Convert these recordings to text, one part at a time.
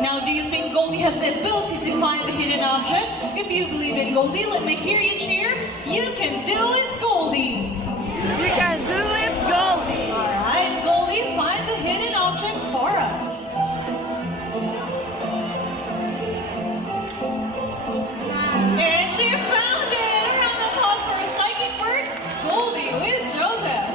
Now, do you think Goldie has the ability to find the hidden object? If you believe in Goldie, let me hear you cheer. You can do it, Goldie! You can do it, Goldie! Alright, Goldie, find the hidden object for us. And she found it! A round of applause for a psychic bird, Goldie with Joseph.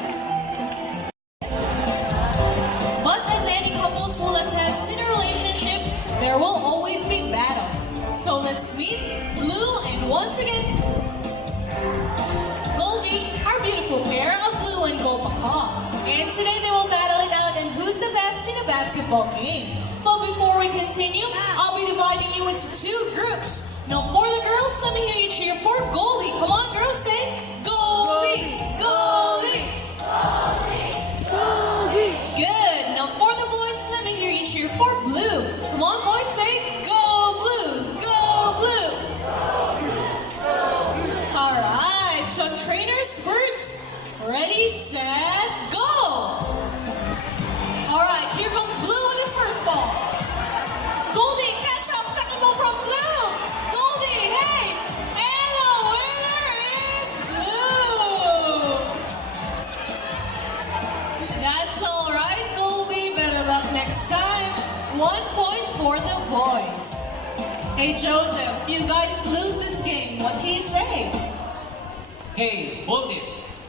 But as any couples will attest in a relationship, there will always be battles. So let's meet Blue and once again, Goldie, our beautiful pair of Blue and Gopaka. And today they will battle it out and who's the best in a basketball game. But before we continue, I'll be dividing you into two groups. Now for the girls, let me hear you cheer for Goldie. Come on girls, say Goldie! Goldie! Goldie! Good. Now for the boys, let me hear you cheer for Blue. Come on boys, say Go Blue! Go Blue! Alright, so trainers, birds, ready, set, go! Alright, here comes Blue with his first ball. Goldie, catch up, second ball from Blue! Goldie, hey! And the winner is Blue! That's alright, Goldie. Better luck next time. 1 point for the boys. Hey Joseph, you guys lose this game. What can you say? Hey, hold it.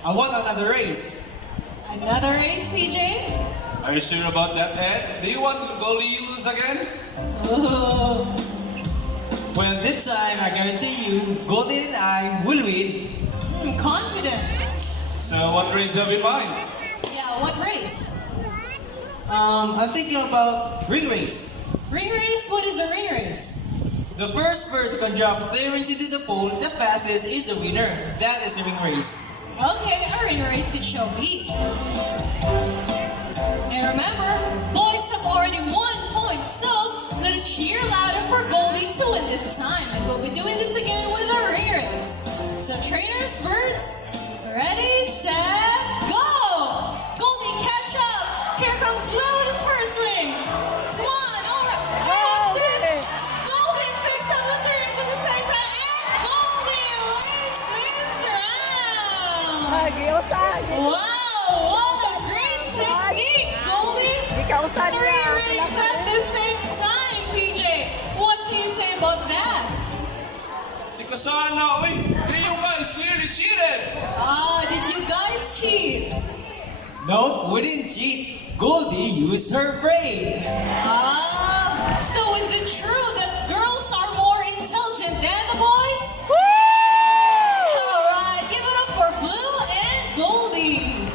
I want another race. Another ace, PJ? Are you sure about that, Ed? Do you want Goldie lose again? Oh. Well, this time, I guarantee you, Golden and I will win. Confident. So what race have you in mind? Yeah, what race? I'm thinking about ring race. Ring race? What is a ring race? The first bird to can drop 3 rings into the pool, the fastest is the winner. That is a ring race. Okay, a ring race it shall be. And remember, boys have already 1 point, so let us cheer louder for Goldie to win this time. And we'll be doing this again with a ring race. So trainers, birds, ready, set, go! Goldie, catch up! Here comes Blue with his first swing. Come on, all right. Goldie! Goldie picks up the 3 rings at the same time. And Goldie wins this round. Mag-iusan! Wow, what a great technique, Goldie! Ikausan 3 niya! rings at the same time, PJ. What can you say about that? Because you guys clearly cheated. Did you guys cheat? No, we didn't cheat. Goldie used her brain. So is it true that girls are more intelligent than the boys? All right, give it up for Blue and Goldie.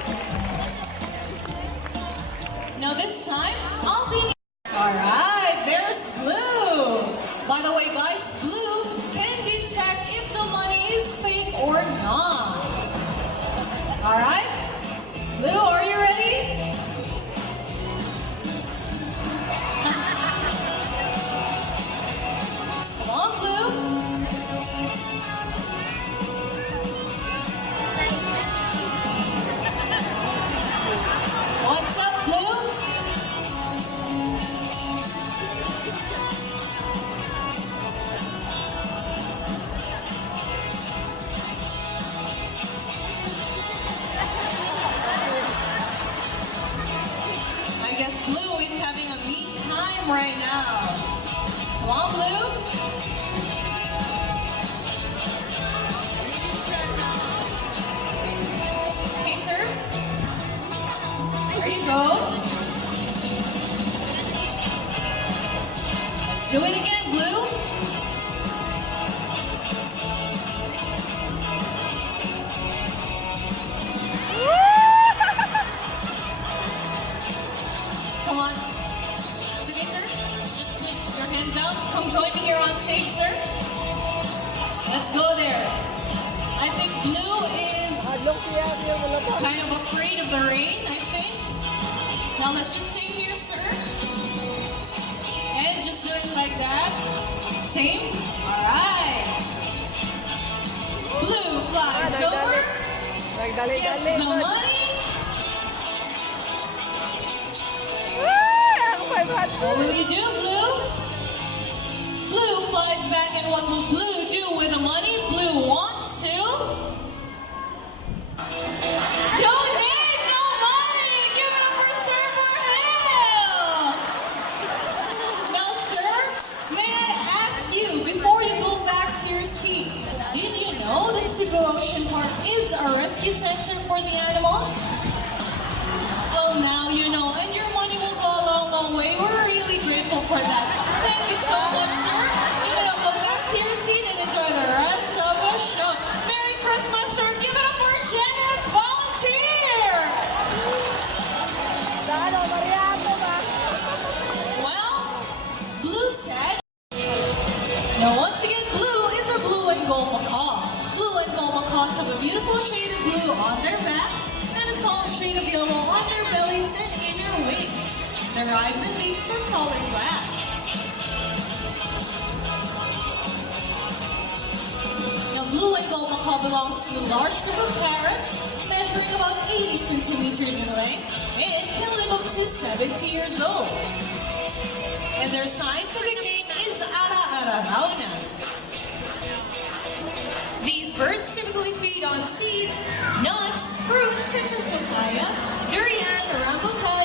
Now this time, I'll be... All right, there's Blue. By the way, guys, Blue can detect if the money is fake or not. All right? Blue, are you ready? Come on, Blue. What's up, Blue? I guess Blue is having a me time right now. Come on, Blue. Hey, sir. There you go. Let's do it again, Blue. Come on. It's okay, sir. Just put your hands down. Come join me here on stage, sir. Let's go there. I think Blue is Adlok siya niya malabang. kind of afraid of the rain, I think. Now let's just stay here, sir. And just do it like that. Same. All right. Blue flies over. Gets Nagdali-dali the ko. money. Ay, ako What 500. will you do, Blue? flies back, and what will Blue do with the money? Blue wants to donate the money! Give it up for Server Hill! Now, sir, may I ask you, before you go back to your seat, did you know that Cebu Ocean Park is a rescue center for the animals? Well, now you know, and your money will go a long, long way. We're really grateful for that. Thank you so much, sir. You know, go back to your seat and enjoy the rest of the show. Merry Christmas, sir. Give it up for a generous volunteer. Ano, Mariato ba? Well, Blue said, now once again, Blue is a blue and gold macaw. Blue and gold macaws have a beautiful shade of blue on their backs and a solid shade of yellow on their bellies and inner wings. Their eyes and beaks are solid black. Now, blue and gold macaw belongs to a large group of parrots, measuring about 80 centimeters in length, and can live up to 70 years old. And their scientific name is Ara-Ara-Rauna. These birds typically feed on seeds, nuts, fruits such as papaya, durian, rambutan,